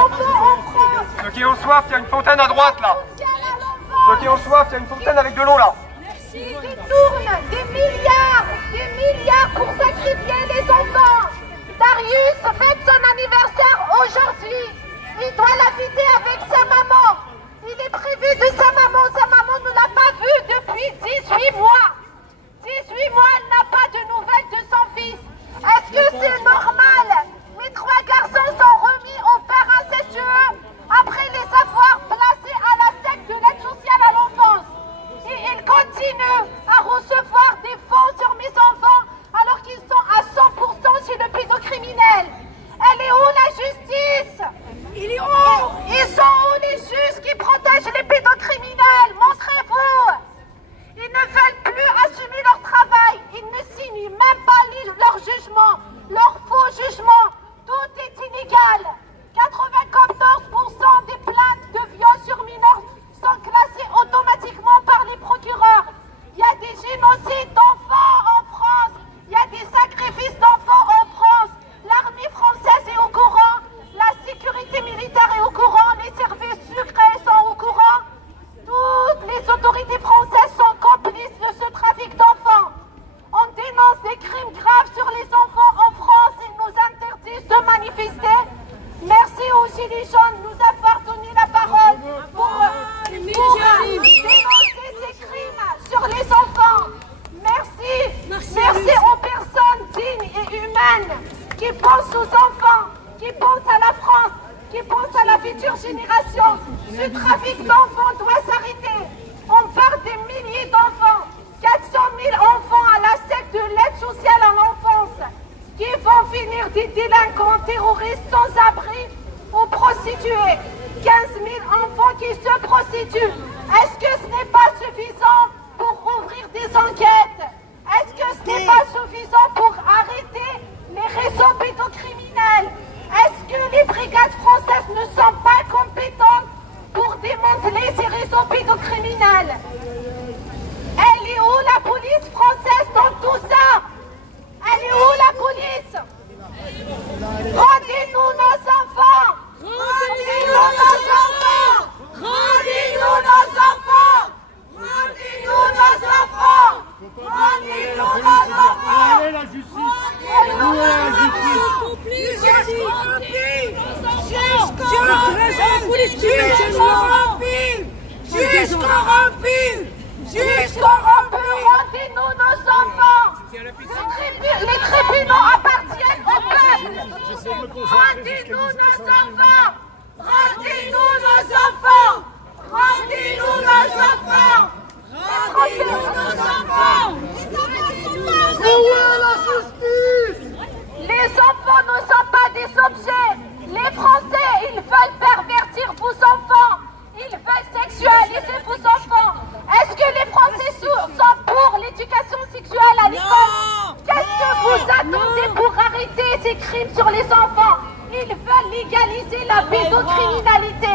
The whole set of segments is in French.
enfants en France. Ceux qui ont soif, il y a une fontaine à droite là. Ceux qui ont soif, il y a une fontaine avec de l'eau là. Qui détournent des milliards pour sacrifier les enfants. Darius fête son anniversaire aujourd'hui. Il doit la fêter avec sa maman. Il est privé de sa maman. Sa maman ne l'a pas vu depuis 18 mois. 18 mois, elle n'a pas de nouvelles de son fils. Est-ce que c'est normal? Mes 3 garçons sont remis au père incestueux après les avoir placés à la secte de l'aide sociale à l'enfance. Et ils continuent à recevoir des fonds sur mes enfants alors qu'ils sont à 100% chez le pédocriminel. Elle est où la justice? Il est où? Ils sont où les juges qui protègent les pédocriminels? Montrez-vous! Ils ne veulent plus assumer leur travail. Ils ne signent même pas leur jugement, leur faux jugement. Tout est illégal. 94% des plaintes de viol sur mineurs sont classées automatiquement par les procureurs. Il y a des génocides d'enfants en France. Il y a des sacrifices d'enfants en France. L'armée française est au courant. La sécurité militaire est au courant. Les services secrets sont au courant. Toutes les autorités françaises sont complices de ce trafic d'enfants. On dénonce des crimes graves sur les enfants en France et nous interdisent de manifester. Merci aux Gilets jaunes de nous avoir donné la parole pour dénoncer ces crimes sur les enfants. Merci aux personnes dignes et humaines qui pensent aux enfants, qui pensent à la France, qui pensent à la future génération. Ce trafic d'enfants doit s'arrêter. On parle des milliers d'enfants, 400 000 enfants à la secte de l'aide sociale à l'enfance, qui vont finir des délinquants terroristes sans abri ou prostitués. 15 000 enfants qui se prostituent. Est-ce que ce n'est pas suffisant pour ouvrir des enquêtes? Est-ce que ce n'est pas suffisant pour arrêter les réseaux pédocriminels? Est-ce que les brigades françaises ne sont pas compétentes pour démanteler ces réseaux pédocriminels? Elle est où la police française dans tout ça? Elle est où la police? Rendez-nous nos enfants! Rendez-nous nos enfants! Rendez-nous nos enfants! Rendez-nous nos enfants! Rendez-nous nos enfants! Où est la justice? Où est la justice? Juge corrompu, rendez-nous nos enfants. Les tribunaux appartiennent au peuple. Rendez-nous nos enfants. Rendez-nous nos enfants. Rendez-nous nos enfants. Rendez-nous nos enfants. Où est la justice? Les enfants ne sont pas des objets. Les Français, ils veulent pervertir vos enfants. Ils veulent sexualiser vos enfants. Est-ce que les Français sont pour l'éducation sexuelle à l'école? Qu'est-ce que vous attendez pour arrêter ces crimes sur les enfants? Ils veulent légaliser la pédocriminalité.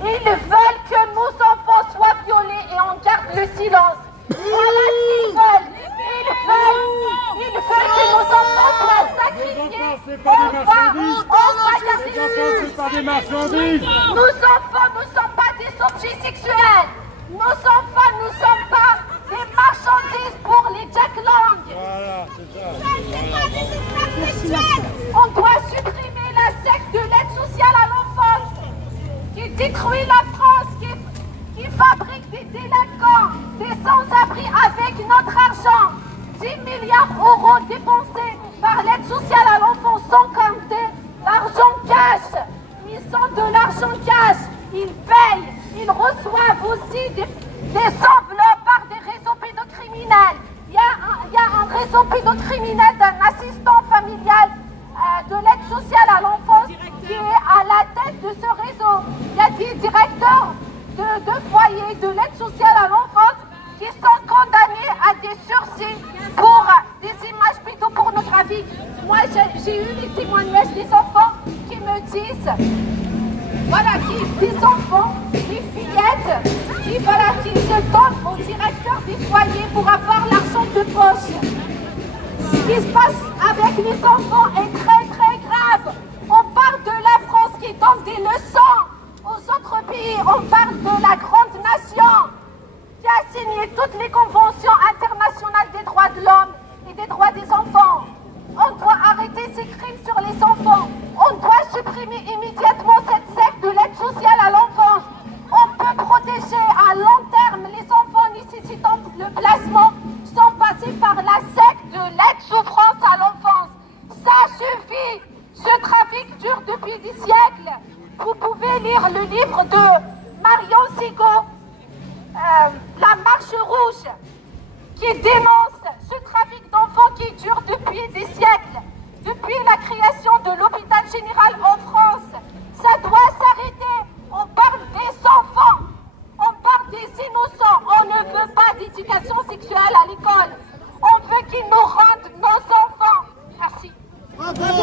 Ils veulent que nos enfants soient violés et on garde le silence. Voilà ce qu'ils veulent. Ils veulent que nos enfants soient sacrifiés. On va garder le silence. Nos enfants ne sont pas des objets sexuels. Nos enfants ne sont pas des marchandises pour les Jack Lang. Voilà, c'est ça. On doit supprimer la secte de l'aide sociale à l'enfance qui détruit la France, qui fabrique des délinquants, des sans-abri avec notre argent. 10 milliards d'euros dépensés par l'aide sociale à l'enfance sans compter l'argent cash. Ils sont de l'argent cash. Ils payent. Ils reçoivent aussi des enveloppes par des réseaux pédocriminels. Il y a un réseau pédocriminel d'un assistant familial de l'aide sociale à l'enfance qui est à la tête de ce réseau. Il y a des directeurs de foyers de l'aide sociale à l'enfance qui sont condamnés à des sursis pour des images pédopornographiques. Moi, j'ai eu des témoignages des enfants qui me disent, voilà, des enfants, des fillettes, qui se donnent au directeur des foyers pour avoir l'argent de poche. Ce qui se passe avec les enfants est très très grave. On parle de la France qui donne donne des leçons aux autres pays. On parle de la grande nation qui a signé toutes les conventions internationales des droits de l'homme et des droits des enfants. On doit arrêter ces crimes sur les enfants. On doit supprimer immédiatement cette secte de l'aide sociale à l'enfance. On peut protéger à long terme les enfants nécessitant le placement sans passer par la secte de l'aide souffrance à l'enfance. Ça suffit. Ce trafic dure depuis des siècles. Vous pouvez lire le livre de Marion Sigaud, La Marche Rouge, qui dénonce ce trafic d'enfants qui dure depuis des siècles. Depuis la création de l'hôpital général en France, ça doit s'arrêter. On parle des enfants, on parle des innocents. On ne veut pas d'éducation sexuelle à l'école. On veut qu'ils nous rendent nos enfants. Merci. Bravo.